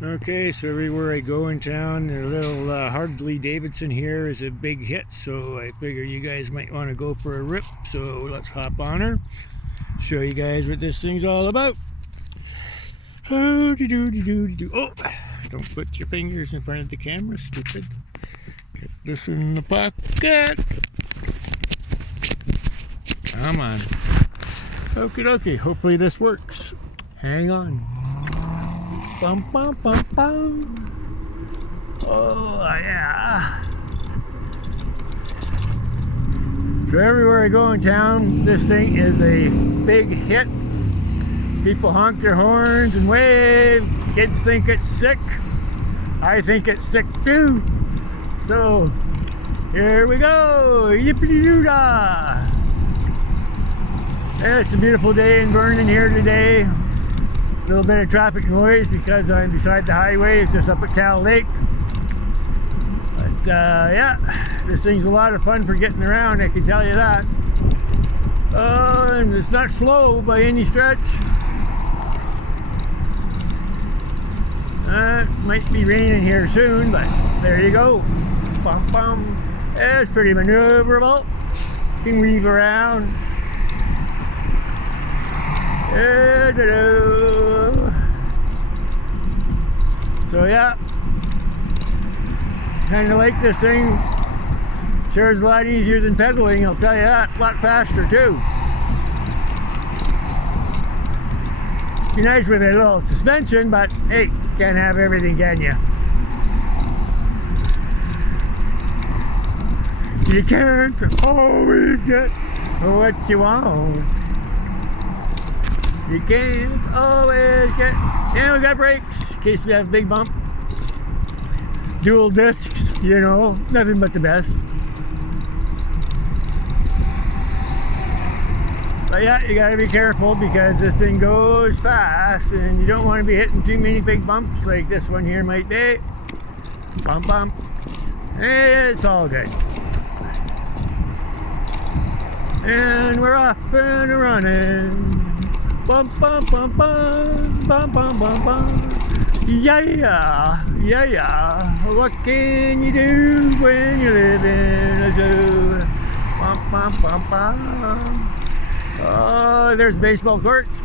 Okay, so everywhere I go in town, the little Hardley Davidson here is a big hit, so I figure you guys might want to go for a rip, so let's hop on her, show you guys what this thing's all about. Oh, don't put your fingers in front of the camera, stupid. Get this in the pocket. Come on. Okie dokie, hopefully this works. Hang on. Bum, bum, bum, bum. Oh, yeah. So everywhere I go in town, this thing is a big hit. People honk their horns and wave. Kids think it's sick. I think it's sick too. So, here we go. Yippee-doo-dah. Yeah, it's a beautiful day in Vernon here today. A little bit of traffic noise because I'm beside the highway. It's just up at Cal Lake. But yeah, this thing's a lot of fun for getting around, I can tell you that. And it's not slow by any stretch. Might be raining here soon, but there you go. Bum, bum. It's pretty maneuverable. You can weave around. So yeah, kind of like this thing. Sure is a lot easier than pedaling, I'll tell you that. A lot faster too. Be nice with a little suspension, but hey, can't have everything, can you? You can't always get what you want. You can't always get. And we got brakes in case we have a big bump. Dual discs, you know, nothing but the best. But yeah, you gotta be careful because this thing goes fast and you don't want to be hitting too many big bumps like this one here might be. Bump, bump. It's all good. And we're off and running. Bum, bum, bum, bum, bum, bum, bum, bum. Yeah, yeah, yeah. What can you do when you live in a zoo? Bum, bum, bum, bum. Oh, there's baseball courts.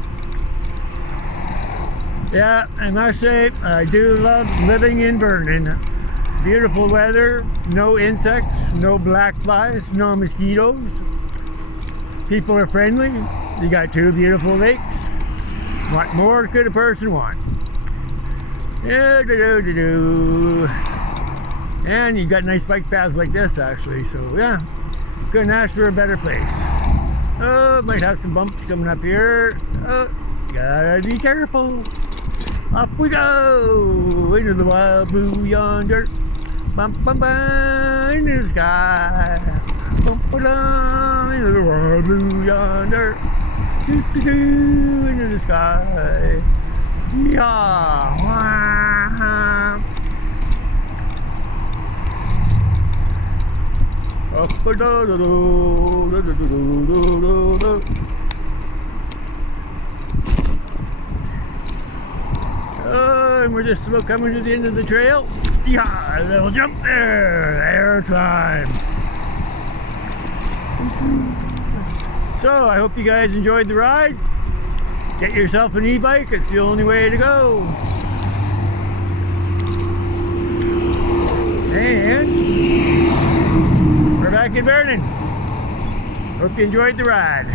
Yeah, I must say, I do love living in Vernon. Beautiful weather, no insects, no black flies, no mosquitoes. People are friendly. You got two beautiful lakes. What more could a person want? And you got nice bike paths like this actually, so yeah, couldn't ask for a better place. Oh, might have some bumps coming up here. Oh, gotta be careful. Up we go into the wild blue yonder. Bump, bump, bump, into the sky. Bump, bump, into the wild blue yonder. Do-do-do, into the sky. Yeah. And we're just about coming to the end of the trail. Yeah, a little jump there. Air time. So I hope you guys enjoyed the ride. Get yourself an e-bike, it's the only way to go. And we're back in Vernon. Hope you enjoyed the ride.